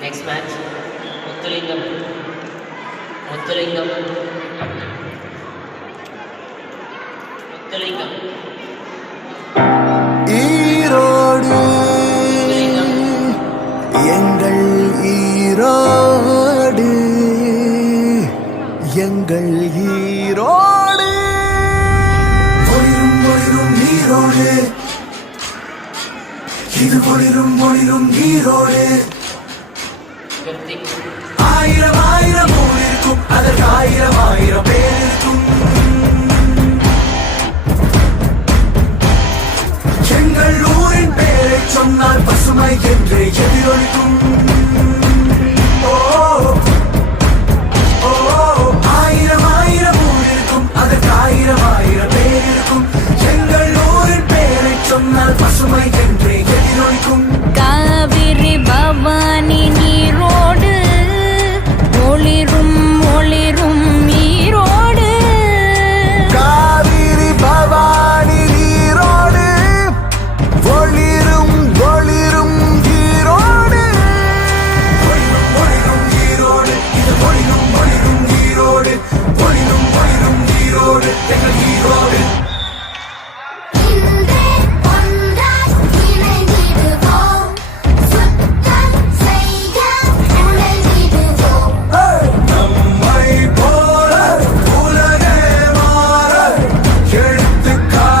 Next match, Muthulingam. Muthulingam. Muthulingam. Erode எங்கள் ஈரோடு எங்கள் ஈரோடு ஒளிரும் ஒளிரும் ஈரோடு இது ஒளிரும் ஒளிரும் ஈரோடு ஆயிரம் ஆயிரம் ஊர் இருக்கும் அதற்கு ஆயிரம் ஆயிரம் பேர் இருக்கும் எங்கள் ஊரின் பேரை சொன்னால் பசுமை என்று எதிரொலிக்கும்